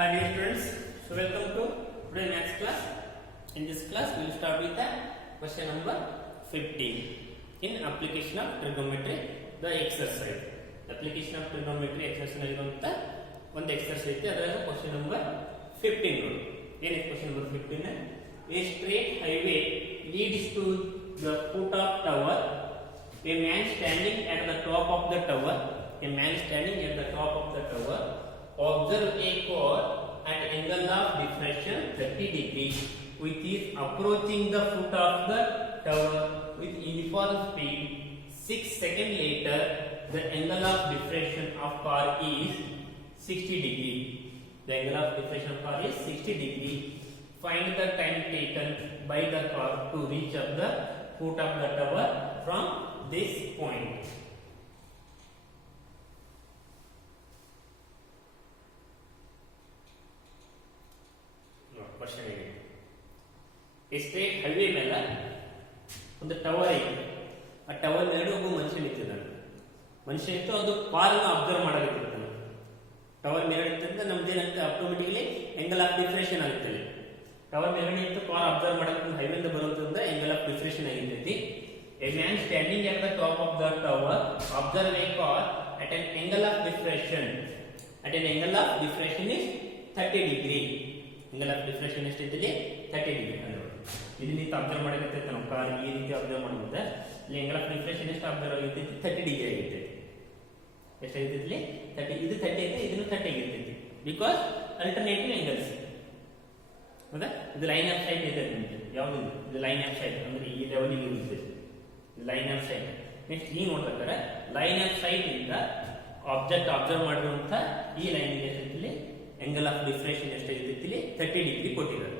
Hi dear students, so welcome to today maths class. In this class we will start with the question number 15 in application of trigonometry the exercise. Application of trigonometry exercise ಇರುವಂತ ಒಂದು exercise ಇದೆ ಅದರ question number 15 ನೋಡಿ. ಏನಿದೆ question number 15? A straight highway leads to the foot of tower. A man standing at the top of the tower. A man standing at the top of the tower observe a car at angle of diffraction 30 degrees which is approaching the foot of the tower with uniform speed. 6 seconds later the angle of diffraction of car is 60 degree. The angle of diffraction of car is 60 degree. Find the time taken by the car to reach up the foot of the tower from this point. Question ಇದೆ. ಈ straight highway ಮೇಲೆ ಒಂದು tower ಇದೆ. ಆ tower ಮೇಲೆ ಒಬ್ಬ ಮನುಷ್ಯ ನಿಂತಿದ್ದಾನೆ. ಮನುಷ್ಯ ಇತ್ತು ಅದು ಕಾರನ್ನು ಅಬ್ಸರ್ವ್ ಮಾಡಬೇಕಿರ್ತಾನೆ. ಟವರ್ ಮೇಲೆ ನಿಂತಿದ್ದ ನಮ್ದೇನಂತ ಆಟೋಮೆಟಿಕಲಿ ಎಂಗಲ್ ಆಫ್ ಡಿಫ್ರೆಷನ್ ಆಗುತ್ತೆ. ಟವರ್ ಮೇಲೆ ನಿಂತು ಕಾರ್ ಅಬ್ಸರ್ವ್ ಮಾಡಬೇಕು ಹೈವೇಂದ ಬರುವಂತಂದ್ರೆ ಎಂಗಲ್ ಆಫ್ ಡಿಫ್ರೆಷನ್ ಆಗಿರ್ತೈತಿ. A man standing at the top of the tower observe a car at an angle of diffraction. At an angle of diffraction is 30 degree. Angle of diffraction ಎಷ್ಟಿದೆ 30 degree ಅಂದ್ರೆ ಇದು ನೀವು observe ಮಾಡಕತ್ತೈತೆ ನಾವು car ಈ ರೀತಿ observe ಮಾಡಿದ್ರೆ ಇಲ್ಲಿ angle of diffraction ಎಷ್ಟು ಅಬ್ಸರ್ವ್ ಆಗಿರ್ತೈತಿ 30 ಡಿಗ್ರಿ ಆಗಿರ್ತೈತಿ. ಎಷ್ಟಾಗಿರ್ತೈತಿ 30. ಇದು 30 ಐತೆ ಇದನ್ನು 30 ಆಗಿರ್ತೈತಿ ಬಿಕಾಸ್ ಅಲ್ಟರ್ನೇಟಿವ್ angles. ಹೌದಾ? ಇದು ಲೈನ್ ಆಫ್ ಸೈಟ್ ಇದೆ ನಿಮಗೆ ಯಾವುದು ಇದು ಲೈನ್ ಆಫ್ ಸೈಟ್ ಅಂದ್ರೆ ಈ ಲೆವೆಲ್ಗೆ ಇರುತ್ತೆ ಲೈನ್ ಆಫ್ ಸೈಟ್. ನೆಕ್ಸ್ಟ್ ಈ ನೋಡ್ಬೇಕಾದ್ರೆ ಲೈನ್ ಆಫ್ ಸೈಟ್ ಇಂದ ಆಬ್ಜೆಕ್ಟ್ ಅಬ್ಸರ್ವ್ ಮಾಡಿರುವಂತ ಈ ಲೈನ್ ಎಷ್ಟಿದೆ angle of diffraction ಎಷ್ಟಾಗಿರ್ತೈತಿ 30 ಡಿಗ್ರಿ ಕೊಟ್ಟಿದ್ದಾರೆ.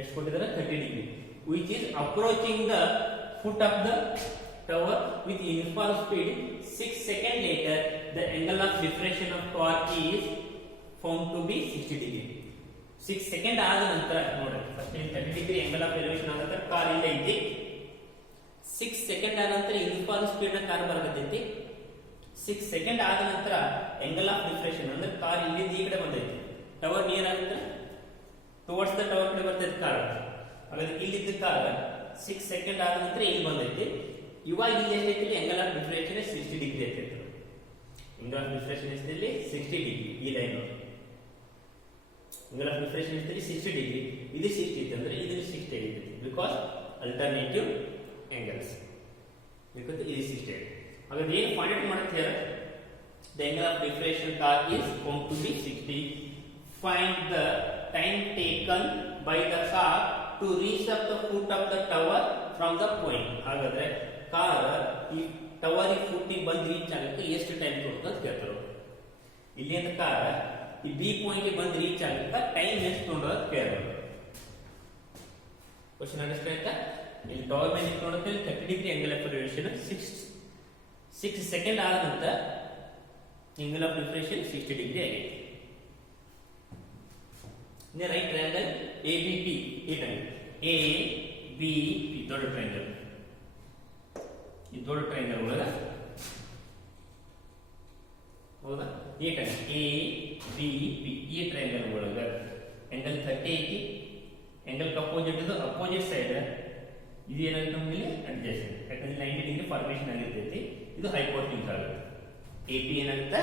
ಎಷ್ಟು ಕೊಟ್ಟಿದ್ದಾರೆ 30 degree which is approaching the foot of the tower with uniform speed. 6 seconds later the angle of diffraction of car is found to be 60 degree. 6 seconds ಆದ ನಂತರ ನೋಡಿ first 30 degree angle of elevation ಆದ ನಂತರ car ಇಲ್ಲ ಐತಿ. 6 seconds ಆದ ನಂತರ uniform speed ನ ಕಾರ್ ಬರಕತ್ತೈತಿ. 6 seconds ಆದ ನಂತರ angle of diffraction ಅಂದ್ರೆ ಕಾರ್ ಇಲ್ಲಿಂದ ಈ ಕಡೆ ಬಂದೈತಿ. ಟವರ್ ನಿಯರ್ ಆಗುತ್ತೆ ಟುವರ್ಡ್ಸ್ ದ ಟವರ್ ಕಡೆ ಬರ್ತೈತಿ ಕಾರ್. ಹಾಗಾದ್ರೆ ಇಲ್ಲಿದ್ದ ಕಾರ್ 6 seconds ಆದ ನಂತರ ಇಲ್ಲಿ ಬಂದೈತಿ. ಇವಾಗ ಇಲ್ಲಿ ಎಷ್ಟೈತಿ angle of diffraction 60 ಡಿಗ್ರಿ ಐತಿ. angle of diffraction ಎಷ್ಟಿದೆ 60 ಡಿಗ್ರಿ. ಈ ಲೈನ್ angle of diffraction ಎಷ್ಟಿದೆ 60 ಡಿಗ್ರಿ. ಇದು 60 ಐತಿ ಅಂದ್ರೆ ಇದು 60 ಐತಿ ಬಿಕಾಸ್ ಅಲ್ಟರ್ನೇಟಿವ್ angles. because ಇದು 60 ಐತಿ. ಹಾಗಾದ್ರೆ ಏನು ಫೈಂಡ್ ಔಟ್ ಮಾಡುತ್ತೆ the angle of diffraction car is found to be 60. Find the time taken by the car to reach up the foot of the tower from the point. ಹಾಗಾದ್ರೆ car ಈ tower foot ಬಂದು reach ಆಗಕ್ಕೆ ಎಷ್ಟು time ಕೊಡುತ್ತೆ ಅಂತ ಕೇಳ್ತಾರೆ. ಇಲ್ಲಿಂದ car ಈ ಬಿ ಪಾಯಿಂಟ್ ಬಂದು ರೀಚ್ ಆಗಕ್ಕೆ ಟೈಮ್ ಎಷ್ಟು ನೋಡೋದು ಅಂತ ಕೇಳ್ತಾರೆ. ಕ್ವಶನ್ ಅಂಡರ್ಸ್ಟ್ಯಾಂಡ್ ಆಯ್ತಾ? ಇಲ್ಲಿ ಟವರ್ ಮೇಲೆ ನೋಡುತ್ತೆ 30 degree angle of elevation 6 seconds ಆದ ನಂತರ angle of diffraction 60 ಡಿಗ್ರಿ ಆಗಿದೆ. ಇನ್ನು ರೈಟ್ ಟ್ರಯಾಂಗಲ್ ABP ಈ ಟ್ರಯಾಂಗಲ್ ABP ದೊಡ್ಡ ಟ್ರಯಾಂಗಲ್. ಈ ದೊಡ್ಡ ಟ್ರಯಾಂಗಲ್ ಒಳಗ ಹೌದಾ ಈ ಟ್ರಯಾಂಗಲ್ ABP ಈ ಟ್ರಯಾಂಗಲ್ ಒಳಗ angle 30 ಐತಿ. angle ಅಪೋಸಿಟ್ ಇದು ಅಪೋಸಿಟ್ ಸೈಡ್ ಇದು ಏನಾಗುತ್ತೆ ನಮಗೆ ಅಡ್ಜಸೆಂಟ್. ಯಾಕಂದ್ರೆ 90 ಡಿಗ್ರಿ ಫಾರ್ಮೇಷನ್ ಆಗಿರ್ತೈತಿ. ಇದು ಹೈಪೋಟೆನ್ಯೂಸ್ ಆಗುತ್ತೆ. AP ಏನಾಗುತ್ತೆ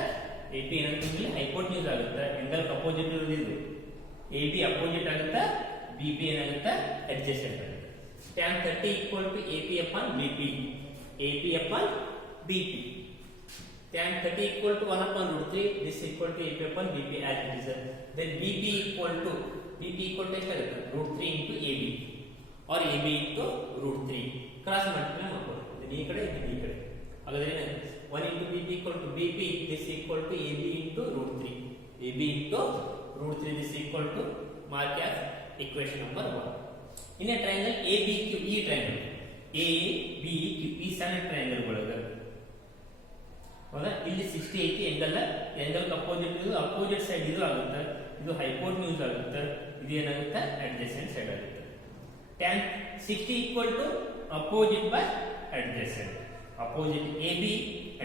ನಿಮಗೆ ಹೈಪೋಟೆನ್ಯೂಸ್ ಆಗುತ್ತೆ. angle ಅಪೋಸಿಟ್ ಇರೋದು ಇದು AB ಅಪೋಸಿಟ್ ಆಗುತ್ತೆ. BP ಏನಾಗುತ್ತೆ ಅಡ್ಜಸೆಂಟ್ ಆಗುತ್ತೆ. tan 30 equal to AP upon BP. AP upon BP. tan 30 equal to 1 upon root 3. This equal to AP upon BP as it is. Then BP equal to ಎಷ್ಟಾಗುತ್ತೆ root 3 into AB or AB into root 3 cross multiply ಮಾಡ್ಕೊಳ್ಳಿ. ಇದು ಈ ಕಡೆ ಇದು ಈ ಕಡೆ. ಹಾಗಾದ್ರೆ ಏನಾಗುತ್ತೆ 1 into BP equal to BP. This equal to AB into root 3. AB into root 3. This equal to mark as equation number 1. In a triangle ABQ ಈ triangle ABQ ಈ ಸಣ್ಣ ಟ್ರಯಾಂಗಲ್ ಒಳಗೆ ಹೌದಾ ಇಲ್ಲಿ 60 ಐತಿ angle ಅಪೋಸಿಟ್ ಇದು ಅಪೋಸಿಟ್ ಸೈಡ್ ಇದು ಆಗುತ್ತೆ. ಇದು ಹೈಪೋಟೆನ್ಯೂಸ್ ಆಗುತ್ತೆ. ಇದು ಏನಾಗುತ್ತೆ ಅಡ್ಜಸೆಂಟ್ ಸೈಡ್ ಆಗುತ್ತೆ. tan 60 equal to opposite by adjacent. Opposite AB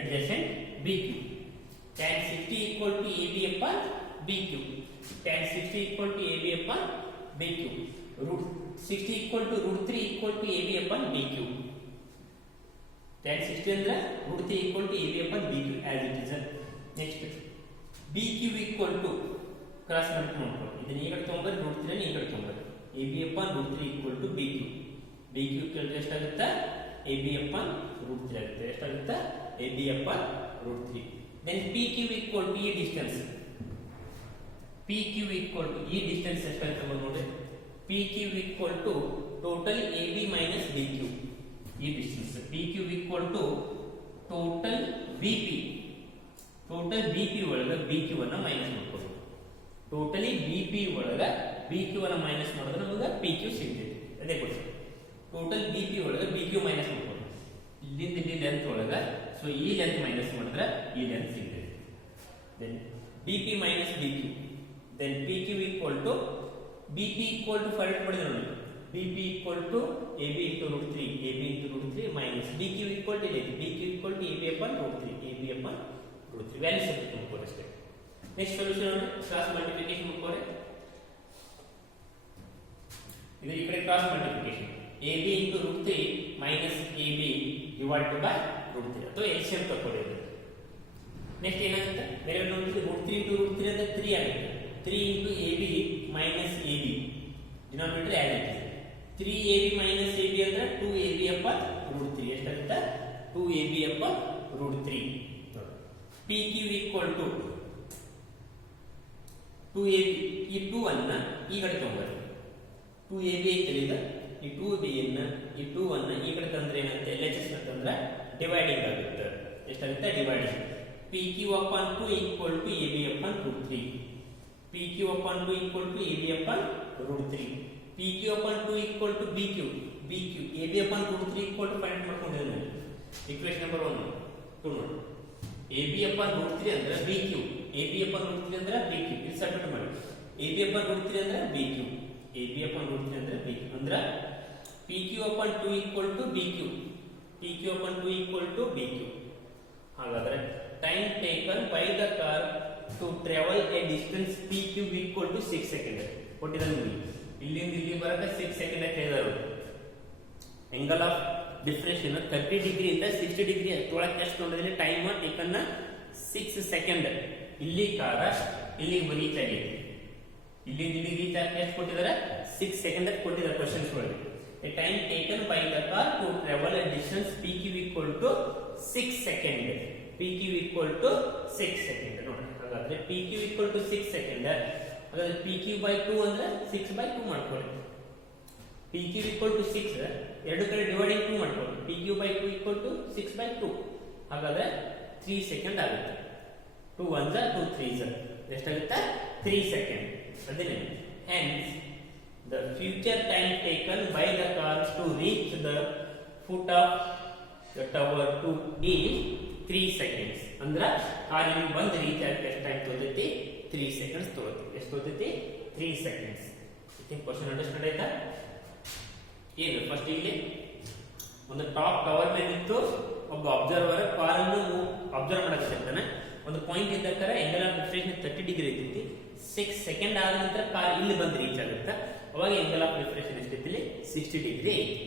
adjacent BQ. Tan 60 equal to AB upon BQ. tan 60 equal to AB upon BQ. Root 60 equal to root 3 equal to AB upon BQ. Tan 60 ಅಂದ್ರೆ root 3 equal to AB upon BQ as it is. Next BQ equal to cross multiply ಮಾಡ್ಕೊಳ್ಳಿ. ಇದನ್ನ ಈ ಕಡೆ ತಗೊಂಡ್ರೆ root 3 ಈ ಕಡೆ ತಗೊಂಡ್ರೆ AB upon root 3 equal to BQ. BQ equal to ಎಷ್ಟಾಗುತ್ತೆ? AB upon root 3 ಆಗುತ್ತೆ. ಎಷ್ಟಾಗುತ್ತೆ? AB upon root 3. Then PQ equal to ಈ distance. PQ equal to ಈ distance ಎಷ್ಟಾಗುತ್ತೆ ನೋಡಿ. PQ equal to total AB minus BQ. ಈ distance. PQ equal to total BP. Total BP ಒಳಗೆ BQ ಅನ್ನು minus ಮಾಡ್ಕೊಳ್ಳೋದು. ಟೋಟಲಿ BP ಒಳಗೆ BQ ಅನ್ನು ಮೈನಸ್ ಮಾಡಿದ್ರೆ ನಮಗೆ PQ ಸಿಗ್ತೈತಿ. ಅದೇ ಗೊತ್ತು. ಟೋಟಲ್ BP ಒಳಗೆ BQ ಮೈನಸ್ ಮಾಡ್ಕೊಳ್ಳೋದು. ಇಲ್ಲಿಂದ ಇಲ್ಲಿ ಲೆಂತ್ ಒಳಗೆ ಸೊ ಈ ಲೆಂತ್ ಮೈನಸ್ ಮಾಡಿದ್ರೆ ಈ ಲೆಂತ್ ಸಿಗ್ತೈತಿ. Then BP minus BQ. Then PQ equal to BP equal to find ಮಾಡಿದ್ರೆ ನೋಡಿ. BP equal to AB into root 3. AB into root 3 minus BQ equal to BQ equal to AB upon root 3. AB upon root 3. Value substitute ಮಾಡ್ಕೊಳ್ಳಿ ಅಷ್ಟೇ. Next solution ನೋಡಿ. Cross multiplication ಮಾಡ್ಕೊಳ್ಳಿ. ಇದು ಈ ಕಡೆ cross multiplication. AB into root 3 minus AB divided by root 3. ಅಥವಾ LCM ತಗೊಳ್ಳಿ. Next ಏನಾಗುತ್ತೆ? ಬೇರೆ ನೋಡಿ root 3 into root 3 ಅಂದ್ರೆ 3 ಆಗುತ್ತೆ. 3 into AB minus AB. Denominator add ಆಗುತ್ತೆ. 3AB minus AB ಅಂದ್ರೆ 2AB upon root 3. ಎಷ್ಟಾಗುತ್ತೆ? 2AB upon root 3. PQ equal to 2AB. ಈ 2 ಅನ್ನ ಈ ಕಡೆ ತಗೊಂಡ್ರೆ 2AB ಐತಲ್ಲ, ಈ 2B ಅನ್ನ ಈ 2 ಅನ್ನ ಈ ಕಡೆ ತಂದ್ರೆ ಏನಾಗುತ್ತೆ? LHS ಅಂತಂದ್ರೆ ಡಿವೈಡಿಂಗ್ ಆಗುತ್ತೆ. ಎಷ್ಟಾಗುತ್ತೆ? Dividing. PQ upon 2 equal to AB upon root 3. PQ upon 2 equal to AB upon root 3. PQ upon 2 equal to BQ. BQ AB upon root 3 equal to find ಮಾಡ್ಕೊಂಡಿದ್ದೇನೆ. ಇಕ್ವೇಷನ್ ನಂಬರ್ 1 2 ನೋಡಿ. AB upon root 3 ಅಂದ್ರೆ BQ. AB upon root 3 ಅಂದ್ರೆ BQ. ಇದು substitute ಮಾಡಿ. AB upon root 3 ಅಂದ್ರೆ BQ. AB upon root 3 ಅಂದ್ರೆ BQ. ಅಂದ್ರೆ PQ upon 2 equal to BQ. PQ upon 2 equal to BQ. ಹಾಗಾದ್ರೆ time taken by the car to travel a distance PQ equal to 6 seconds. ಕೊಟ್ಟಿದ್ದಾರೆ ನೋಡಿ. ಇಲ್ಲಿಂದ ಇಲ್ಲಿ ಬರಕ್ಕೆ 6 second ಅಂತ ಹೇಳಿದರು. ಆಂಗಲ್ ಆಫ್ ಡಿಫ್ರೆನ್ಷನ್ 30 ಡಿಗ್ರಿ ಇಂದ 60 ಡಿಗ್ರಿ ತೊಳಕ್ಕೆ ಎಷ್ಟು ನೋಡಿದ್ರೆ ಟೈಮ್ ಟೇಕನ್ 6 ಸೆಕೆಂಡ್. ಇಲ್ಲಿ ಕಾರ ಇಲ್ಲಿಗೆ ರೀಚ್ ಆಗಿದೆ. ಇಲ್ಲಿಂದ ಇಲ್ಲಿ ರೀಚ್ ಆಗಿ ಎಷ್ಟು ಕೊಟ್ಟಿದ್ದಾರೆ? 6 ಸೆಕೆಂಡ್ ಅಂತ ಕೊಟ್ಟಿದ್ದಾರೆ ಕ್ವೆಶ್ಚನ್ಸ್ ಒಳಗೆ. The time taken by the car to travel a distance PQ equal to 6 seconds. PQ equal to 6 seconds. ನೋಡಿ ಹಾಗಾದ್ರೆ PQ equal to 6 seconds. ಹಾಗಾದ್ರೆ PQ by 2 ಅಂದ್ರೆ 6 by 2 ಮಾಡ್ಕೊಳ್ಳಿ. PQ equal to 6 ಎರಡು ಕಡೆ ಡಿವೈಡಿಂಗ್ 2 ಮಾಡ್ಕೊಳ್ಳಿ. PQ by 2 equal to 6 by 2. ಹಾಗಾದ್ರೆ 3 second ಆಗುತ್ತೆ. 2 1 2 3 ಎಷ್ಟಾಗುತ್ತೆ? 3 ಸೆಕೆಂಡ್. ಅದೇನೆ hence the future time taken by the cars to reach the foot of the tower to is 3 seconds. ಅಂದ್ರೆ ಕಾರ್ ಇಲ್ಲಿ ಬಂದು ರೀಚ್ ಆಗಕ್ಕೆ ಎಷ್ಟು ಟೈಮ್ ತಗೊಳ್ತೈತಿ? 3 seconds ತಗೊಳ್ತೈತಿ. ಎಷ್ಟು ತಗೊಳ್ತೈತಿ? 3 seconds. ಈ ಕ್ವೆಶ್ಚನ್ ಅಂಡರ್ಸ್ಟ್ಯಾಂಡ್ ಆಯ್ತಾ? ಏನು ಫಸ್ಟ್ ಇಲ್ಲಿ ಒಂದು ಟಾಪ್ ಟವರ್ ಮೇಲೆ ನಿಂತು ಒಬ್ಬ ಅಬ್ಸರ್ವರ್ ಕಾರ್ ಅನ್ನು ಅಬ್ಸರ್ವ್ ಮಾಡಕ್ಕಿರ್ತಾನೆ. ಒಂದು ಪಾಯಿಂಟ್ ಇದ್ದಕ್ಕಾರ ಆಂಗಲ್ ಆಫ್ ಡಿಫ್ರೆನ್ಸ್ 30 ಡಿಗ್ರಿ ಇರ್ತೈತಿ. 6 ಸೆಕೆಂಡ್ ಆದ ನಂತರ ಕಾರ್ ಇಲ್ಲಿ ಬಂದು ರೀಚ್ ಆಗುತ್ತೆ. ಅವಾಗ ಆಂಗಲ್ ಆಫ್ ಡಿಫ್ರೆನ್ಸ್ ಎಷ್ಟೈತಿ? 60 ಡಿಗ್ರಿ ಐತಿ.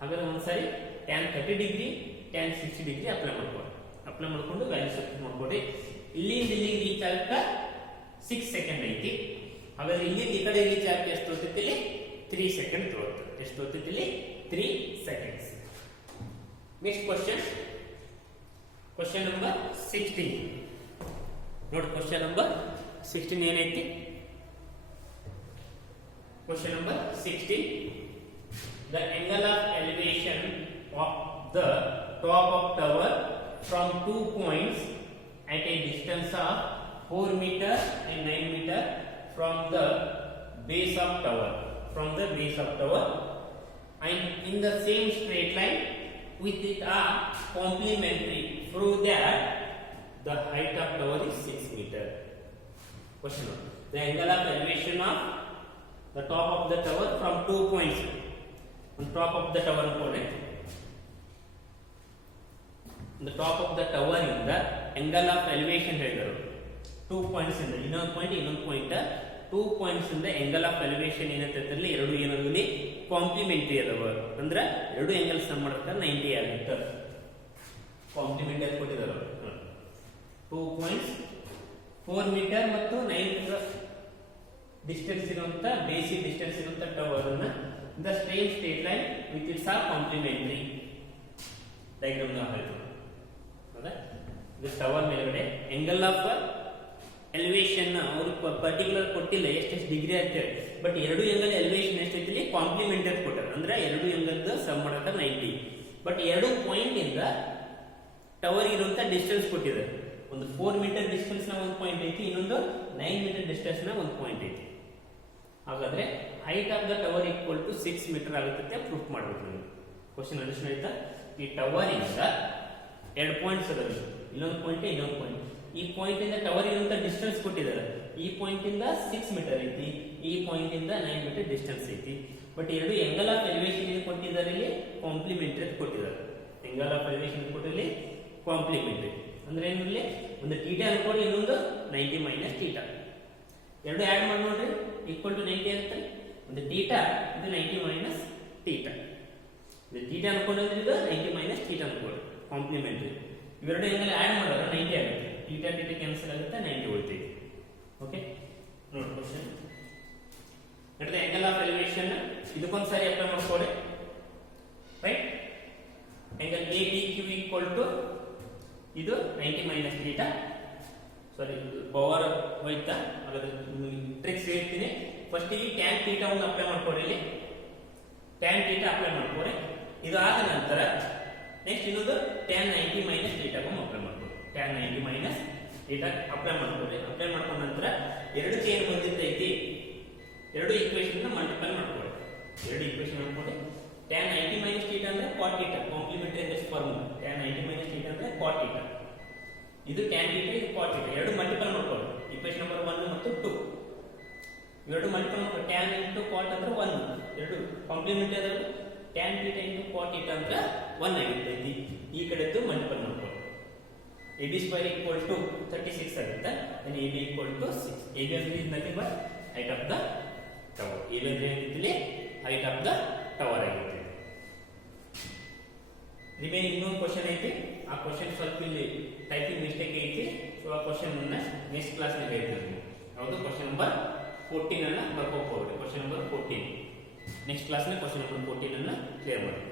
ಹಾಗಾದ್ರೆ ಒಂದ್ಸರಿ tan 30 degree tan 60 degree apply ಮಾಡ್ಕೊಂಡು ವ್ಯಾಲ್ಯೂ ಸಬ್ಸ್ಟಿಟ್ಯೂಟ್ ಮಾಡ್ಕೊಡಿ. ಇಲ್ಲಿಂದ ಇಲ್ಲಿಗೆ ರೀಚ್ ಆಗಕ್ಕೆ 6 ಸೆಕೆಂಡ್ ಐತಿ. ಹಾಗಾದ್ರೆ ಇಲ್ಲಿಂದ ಈ ಕಡೆ ರೀಚ್ ಆಗಕ್ಕೆ ಎಷ್ಟು ಹೋಗ್ತೈತಿ? 3 ಸೆಕೆಂಡ್ ತಗೊಳ್ತದೆ. ಎಷ್ಟು ಹೋಗ್ತೈತಿ? 3 seconds. ನೆಕ್ಸ್ಟ್ ಕ್ವಶನ್ ನಂಬರ್ 16 ನೋಡಿ. ಕ್ವಶನ್ ನಂಬರ್ 16 ಏನೈತಿ? Question number 16 the angle of elevation of the top of tower from 2 points at a distance of 4 meter and 9 meter from the base of tower and in the same straight line with it are complementary. Prove that the height of tower is 6 meter. Question 1. The angle of elevation of the top of the tower from 2 points. On top of the tower ಅನ್ಕೊಂಡೆ. On the top of the tower ಇಂದ angle of elevation ಹೇಳಿದರು 2 points ಇಂದ ಇನ್ನೊಂದು point 2 points ಇಂದ angle of elevation ಏನಂತಂದ್ರೆ ಎರಡು ಏನಾಗಲಿ complementary ಅದಾವ ಅಂದ್ರೆ ಎರಡು ಆಂಗಲ್ ಸಮ್ ಮಾಡ್ತಾರೆ 90 ಆಗುತ್ತೆ. ಕಾಂಪ್ಲಿಮೆಂಟರಿ ಅಂತ ಕೊಟ್ಟಿದ್ದಾರೆ 2 ಪಾಯಿಂಟ್ಸ್ 4 ಮೀಟರ್ ಮತ್ತು 9 ಮೀಟರ್ ಡಿಸ್ಟೆನ್ಸ್ ಇರುವಂತ ಬೇಸಿಕ್ ಡಿಸ್ಟೆನ್ಸ್ ಇರುವಂತ ಟವರ್ ಅನ್ನ the same straight line with its are complementary diagram ನ ಹೇಳ್ತೀವಿ. ಹೌದಾ? ಇದು ಟವರ್ ಮೇಲ್ಗಡೆ ಆಂಗಲ್ ಆಫ್ ಎಲಿವೇಶನ್ ಅವರು ಪರ್ಟಿಕ್ಯುಲರ್ ಕೊಟ್ಟಿಲ್ಲ ಎಷ್ಟೆಷ್ಟು ಡಿಗ್ರಿ ಅಂತೇಳಿ, ಬಟ್ ಎರಡು ಆಂಗಲ್ ಎಲಿವೇಶನ್ ಎಷ್ಟೈತಿ ಕಾಂಪ್ಲಿಮೆಂಟರಿ ಕೊಟ್ಟಾರ ಅಂದ್ರೆ ಎರಡು ಆಂಗಲ್ ಸಮ್ ಮಾಡಕ 90. ಬಟ್ ಎರಡು ಪಾಯಿಂಟ್ ಇಂದ ಟವರ್ ಇರುವಂತ ಡಿಸ್ಟೆನ್ಸ್ ಕೊಟ್ಟಿದ್ದಾರೆ. ಒಂದು 4 ಮೀಟರ್ ಡಿಸ್ಟೆನ್ಸ್ ನ ಒಂದು ಪಾಯಿಂಟ್ ಐತಿ, ಇನ್ನೊಂದು 9 ಮೀಟರ್ ಡಿಸ್ಟೆನ್ಸ್ ನ ಒಂದು ಪಾಯಿಂಟ್ ಐತಿ. ಹಾಗಾದ್ರೆ height of the tower equal to 6 metre ಆಗುತ್ತೆ ಪ್ರೂಫ್ ಮಾಡಬೇಕು. ನೀವು ಕ್ವಶನ್ ಅಂಡರ್ಸ್ಟ್ಯಾಂಡ್ ಆಯ್ತಾ? ಈ ಟವರ್ ಇಂದ ಎರಡು ಪಾಯಿಂಟ್ಸ್ ಅದಾವೆ, ಇಲ್ಲೊಂದು ಪಾಯಿಂಟ್ ಇನ್ನೊಂದು ಪಾಯಿಂಟ್. ಈ ಪಾಯಿಂಟ್ ಇಂದ ಟವರ್ ಇರುವಂತ ಡಿಸ್ಟೆನ್ಸ್ ಕೊಟ್ಟಿದ್ದಾರೆ. ಈ ಪಾಯಿಂಟ್ ಇಂದ 6 ಮೀಟರ್ ಐತಿ, ಈ ಪಾಯಿಂಟ್ ಇಂದ 9 ಮೀಟರ್ ಡಿಸ್ಟೆನ್ಸ್ ಐತಿ. ಬಟ್ ಎರಡು ಆಂಗಲ್ ಆಫ್ ಎಲಿವೇಶನ್ ಏನು ಕೊಟ್ಟಿದ್ದಾರೆ, ಇಲ್ಲಿ ಕಾಂಪ್ಲಿಮೆಂಟರಿ ಕೊಟ್ಟಿದ್ದಾರೆ. ಆಂಗಲ್ ಆಫ್ ಎಲಿವೇಶನ್ ಕೊಟ್ಟಿಲ್ಲಿ ಕಾಂಪ್ಲಿಮೆಂಟರಿ ಅಂದ್ರೆ ಏನು, ಇಲ್ಲಿ ಒಂದು ಥೀಟಾ ಅನ್ಕೊಂಡು ಇನ್ನೊಂದು 90 ಮೈನಸ್ ಥೀಟಾ. ಎರಡು ಆಡ್ ಮಾಡಿ ನೋಡ್ರಿ, ಈಕ್ವಲ್ ಟು 90 ಆಗುತ್ತೆ. ಒಂದು ಥೀಟಾ ಇದು 90 ಮೈನಸ್ ಥೀಟಾ. ಇದು ಥೀಟಾ ಅನ್ಕೊಂಡ್ರೆ ಇದು 90 ಮೈನಸ್ ಥೀಟಾ ಅನ್ಕೊಳ್ಳಿ, ಕಾಂಪ್ಲಿಮೆಂಟರಿ. ಇವೆರಡು ಆಂಗಲ್ ಆಡ್ ಮಾಡಿದ್ರೆ 90 ಆಗುತ್ತೆ. ಥೀಟಾ ಥೀಟಾ ಕ್ಯಾನ್ಸಲ್ ಆಗುತ್ತೆ, 90 ಉಳಿತೈತಿ. ಓಕೆ, ನೋಡಿ ಕ್ವಶನ್ ನಡೆದ ಆಂಗಲ್ ಆಫ್ ಎಲಿವೇಶನ್ ಇದಕ್ಕೊಂದು ಸಾರಿ ಅಪ್ಲೈ ಮಾಡ್ಕೊಳ್ಳಿ. Right, angle A D Q equal to ಇದು 90 ಮೈನಸ್ ಥೀಟಾ. ಸಾರಿ, ಪವರ್ ಹೋಯ್ತಾ? ಹಾಗಾದ್ರೆ ಟ್ರಿಕ್ಸ್ ಹೇಳ್ತೀನಿ. ಫಸ್ಟ್ ಇಲ್ಲಿ ಟ್ಯಾನ್ ಥೀಟಾ ಒಂದು ಅಪ್ಲೈ ಮಾಡ್ಕೊಳ್ಳಿ. ಇಲ್ಲಿ ಟ್ಯಾನ್ ಥೀಟಾ ಅಪ್ಲೈ ಮಾಡ್ಕೊಳ್ಳಿ. ಇದು ಆದ ನಂತರ ನೆಕ್ಸ್ಟ್ ಇನ್ನೊಂದು ಟ್ಯಾನ್ 90 ಮೈನಸ್ ಥೀಟಾಗೂ ಅಪ್ಲೈ ಮಾಡ್ಕೊಳ್ಳಿ. ಟ್ಯಾನ್ 90 ಮೈನಸ್ ಥೀಟಾ ಅಪ್ಲೈ ಮಾಡ್ಕೊಳ್ಳಿ. ಅಪ್ಲೈ ಮಾಡ್ಕೊಂಡ ನಂತರ ಎರಡಕ್ಕೆ ಏನು ಬಂದಿರ್ತೈತಿ, ಎರಡು ಈಕ್ವೇಶನ್ ಮಲ್ಟಿಪಲ್ ಮಾಡ್ಕೊಳ್ಳಿ. ಎರಡು ಈಕ್ವೇಶನ್ ಮಾಡ್ಕೊಳ್ಳಿ. ಟ್ಯಾನ್ 90 ಮೈನಸ್ ಥೀಟಾ ಅಂದ್ರೆ cot theta, complementary this formula. Tan 90 minus theta ಅಂದ್ರೆ ಕಾಟ್ ಥೀಟಾ, ಇದು ಟ್ಯಾನ್ ಥೀಟಾ, ಇದು ಕಾಟ್ ಥೀಟಾ. ಎರಡು ಮಲ್ಟಿಪಲ್ ಮಾಡ್ಕೊಳ್ಳಿ. ಈಕ್ವೇಶನ್ ನಂಬರ್ 1 ಮತ್ತು 2 ಎರಡು ಮಲ್ಟಿಪಲ್ ಮಾಡ್ಕೊಳ್ಳಿ. ಟ್ಯಾನ್ ಇಂಟು ಕಾಟ್ ಅಂದ್ರೆ 1, ಎರಡು ಕಾಂಪ್ಲಿಮೆಂಟರಿ ಅದಾವೆ. Tan theta into cot theta ಅಂದ್ರೆ 1 ಆಗಿರ್ತೈತಿ. ಈ ಕಡೆದ್ದು ಮಲ್ಟಿಪಲ್ ಮಾಡ್ಕೊಳ್ಳಿ. AB square equal to 36 ಆಗುತ್ತೆ. then AB equal to 6. AB ಅಂದ್ರೆ is nothing but height of the tower. AB ಅಂದ್ರೆ ಏನಿದೆ, height of the tower ಆಗಿದೆ. ರಿಮೈನಿಂಗ್ ಇನ್ನೊಂದು ಕ್ವಶನ್ ಐತಿ. ಆ ಕ್ವಶನ್ ಸ್ವಲ್ಪ ಇಲ್ಲಿ ಟೈಪಿಂಗ್ ಮಿಸ್ಟೇಕ್ ಐತಿ. ಸೊ ಆ ಕ್ವಶನ್ ಅನ್ನ ನೆಕ್ಸ್ಟ್ ಕ್ಲಾಸ್ ನಲ್ಲಿ ಹೇಳ್ತೀನಿ. ಯಾವುದು ಕ್ವಶನ್ ನಂಬರ್ 14 ಅನ್ನ ಬರ್ಕೋಬಹುದು. ಕ್ವಶನ್ ನಂಬರ್ 14 ನೆಕ್ಸ್ಟ್ ಕ್ಲಾಸ್ ನ ಕ್ವಶನ್ ನಂಬರ್ 14 ಅನ್ನ ಕ್ಲಿಯರ್ ಮಾಡಿ.